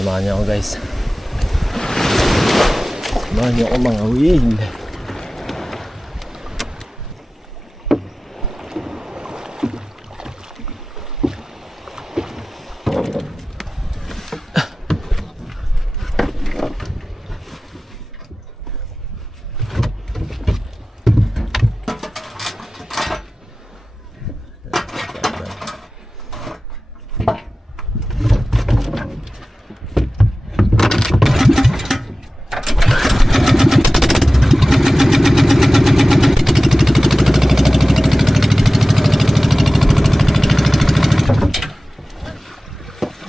Samahan niyo ako guys. Samahan niyo ako mga wheel.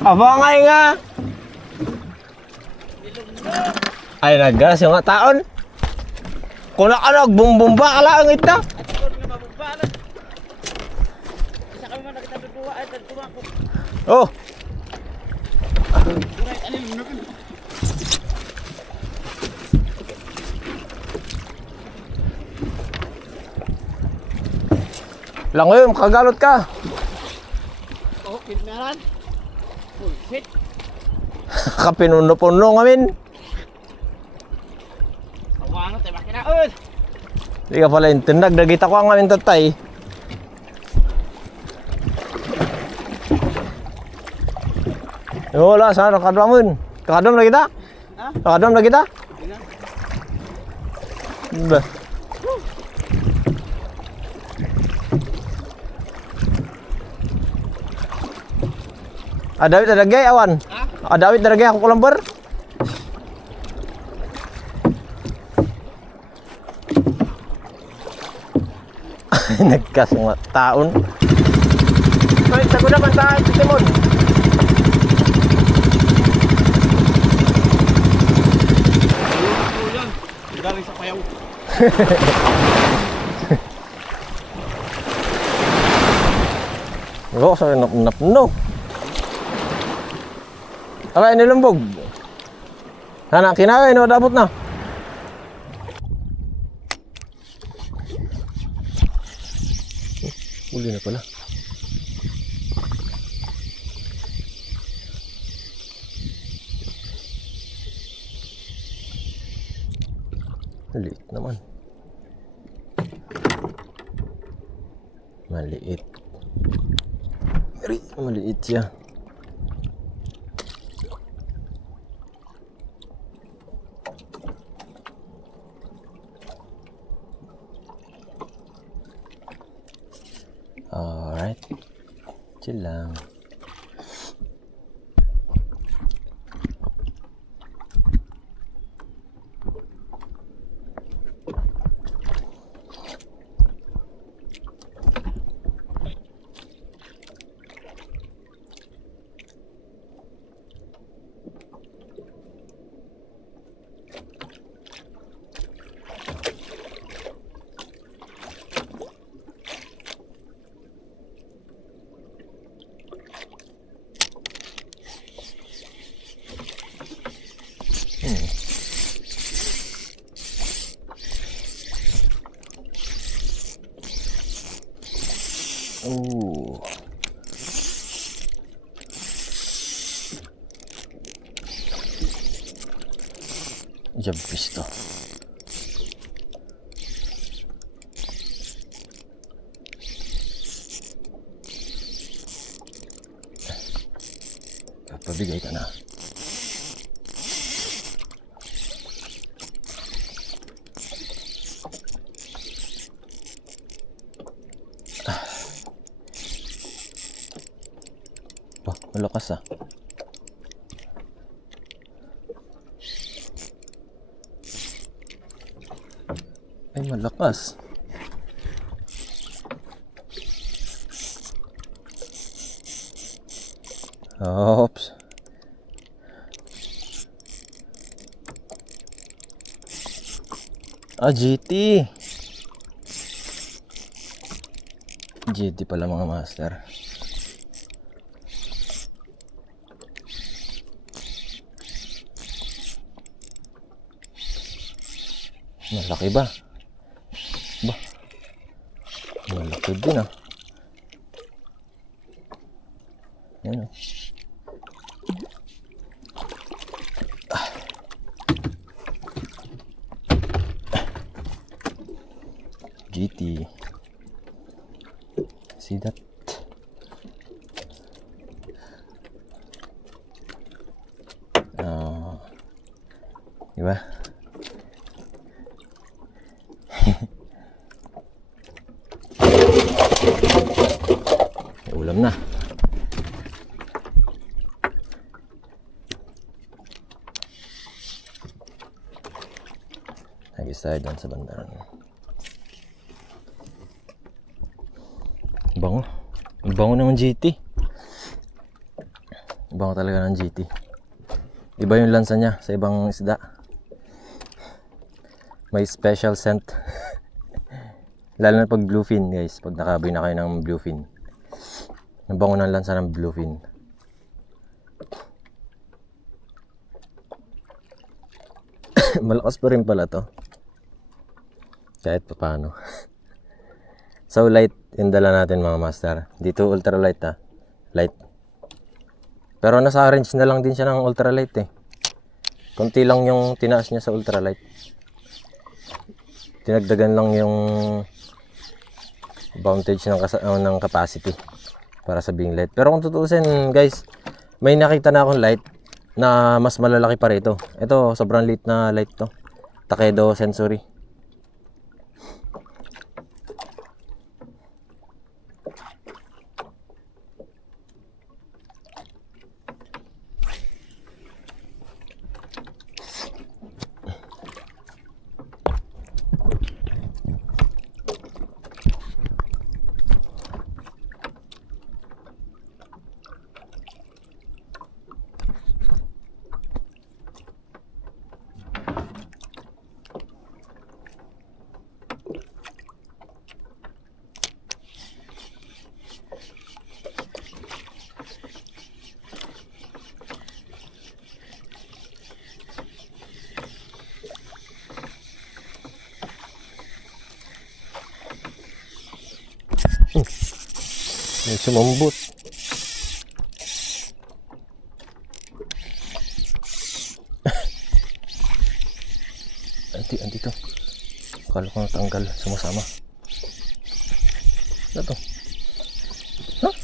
Abangay nga. Ay nagas yung taon. Kung nagbumba ka lang ito. Oh. Langoy, makagalot ka. Oh, kinaran. Bullshit. Kapinuno-puno ngamin. Awang tayo makinaon. Di ka pala intindag. Dagita ko ang ngamin tatay. Wala, saan nakadam mo yun? Kakadam na kita? Ha? Kakadam na kita? Ba? Adawit adagay awan. Adawit adagay ako kulamber. Nagkasung taon. Ay, sago na man tayo, Timon. Galing sa payaw. Go, sa napno. Abay, nilumbog. Anak, kinawin, abot na. Uli na pala. Maliit naman. Maliit. Maliit siya. Alright. Chill lang. Oh. Jabis to. Pabigay ka na. Wah, malakas ah. Ay, malakas. Oops. Ah, GT. GT pala mga master. Malaki ba? Ba? Malaki din ah. Yan oh. see that? Diba? May ulam na. Nagis tayo doon sa bandaran. Bango. Ang bango ng GT. Bango talaga ng GT. Iba yung lansa niya sa ibang isda. May special scent. Lalo na pag bluefin, guys. Pag nakaboy na kayo ng bluefin. Ang bango ng lansa ng bluefin. Malakas pa rin pala to. Kahit pa paano. So light yung dala natin mga master. Dito ultralight ha. Light. Pero nasa range na lang din siya ng ultralight eh. Konti lang yung tinaas niya sa ultralight. Tinagdagan lang yung voltage ng capacity para sa being light. Pero kung tutuusin guys, may nakita na akong light na mas malalaki pa rito. Ito sobrang light na light to. Takedo Sensory. May sumambot. Andito. Akala ko natanggal. Sumasama. Ano to? Huh?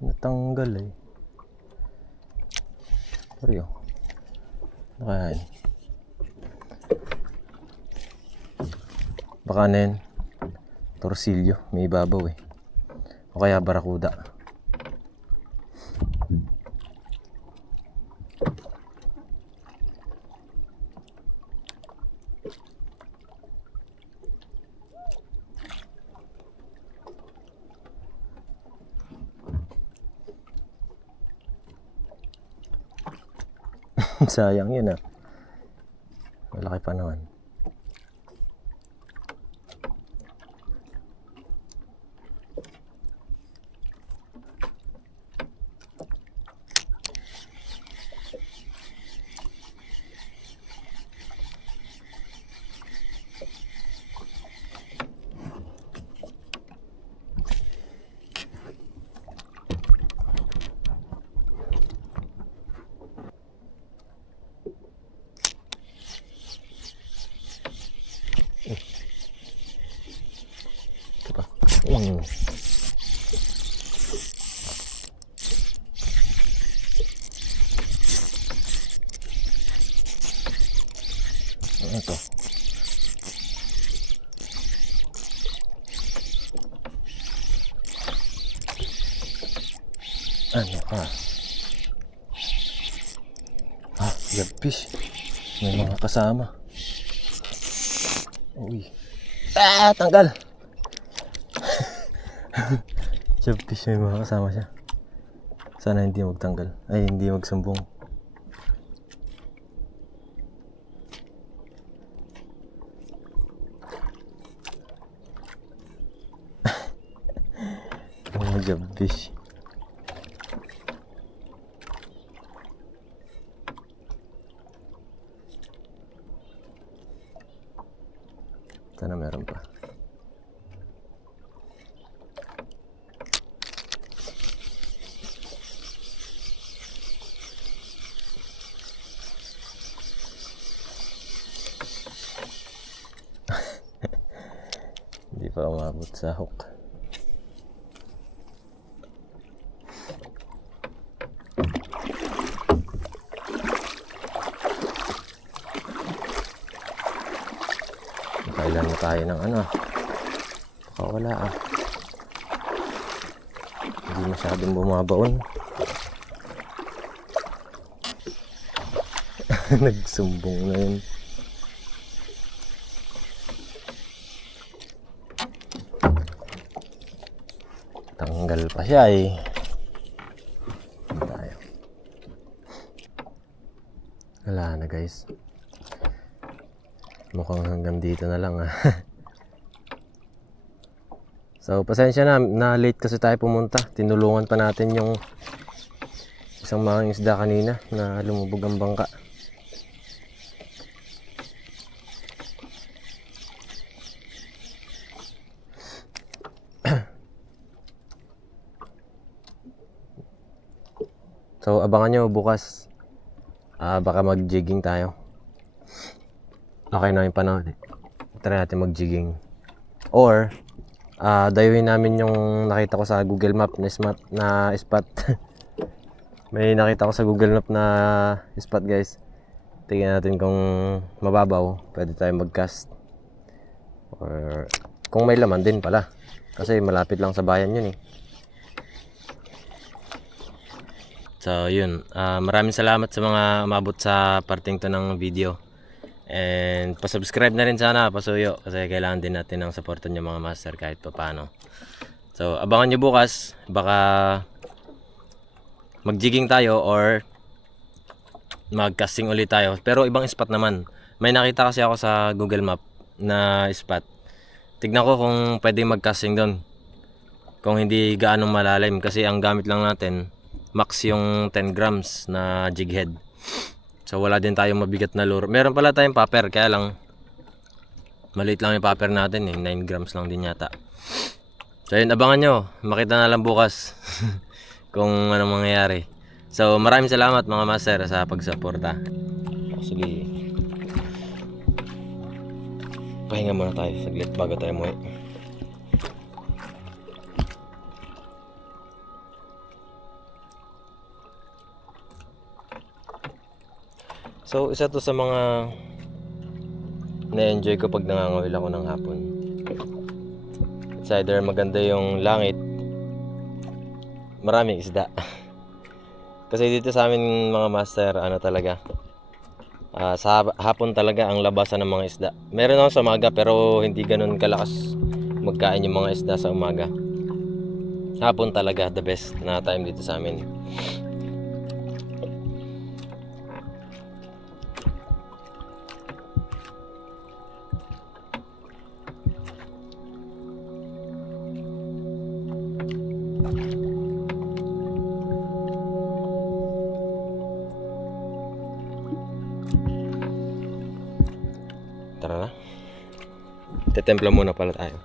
Natanggal eh. Sorry oh. Nakain. Baka na yun. Torsilyo. May ibabaw eh. O kaya barakuda. Sayang yun ah. Malaki pa naman. Ano to? Ano ka? Yagfish. May mga kasama. Uy. Tanggal! Yagfish, may mga kasama siya. Sana hindi magtanggal. Ay, hindi magsumbong. Yagfish. Sana meron pa. umabot sa hook. Kailan na tayo ng ano? Baka wala ah. Hindi masyadong bumabaon. Nagsumbong na yun. Tanggal pa siya eh. Tayo. Wala na guys. Mukhang hanggang dito na lang ah. So pasensya na late kasi tayo pumunta. Tinulungan pa natin yung isang mga isda kanina na lumubog ang bangka. So abangan nyo bukas. Baka mag-jigging tayo. Okay na yung panahon eh. Try natin mag-jigging. Or dayuhin namin yung nakita ko sa Google Map na spot. May nakita ko sa Google Map na spot guys. Tingnan natin kung mababaw, pwede tayo mag-cast. Or kung may laman din pala. Kasi malapit lang sa bayan yun eh. So yun, maraming salamat sa mga umabot sa parting to ng video. And pa-subscribe na rin sana, pasuyo. Kasi kailangan din natin ng supportan nyo mga master kahit pa paano. So abangan nyo bukas, baka mag-jigging tayo or mag-casting ulit tayo. Pero ibang spot naman. May nakita kasi ako sa Google Map na spot. Tignan ko kung pwede mag-casting doon. Kung hindi gaanong malalim. Kasi ang gamit lang natin max yung 10 grams na jig head. So wala din tayong mabigat na lure. Meron pala tayong popper, kaya lang maliit lang yung popper natin eh. 9 grams lang din yata. So yun, abangan nyo. Makita na lang bukas kung anong mangyayari. So maraming salamat mga master sa pagsuporta. Sige, pahinga muna tayo saglit bago tayo umuwi. So isa to sa mga na-enjoy ko pag nangangawil ako ng hapon. It's either maganda yung langit, maraming isda. Kasi dito sa amin mga master, ano talaga, sa hapon talaga ang labasan ng mga isda. Meron ako sa umaga pero hindi ganun kalakas magkain yung mga isda sa umaga. Hapon talaga the best na time dito sa amin. Tara na. Tetempla muna pala tayo.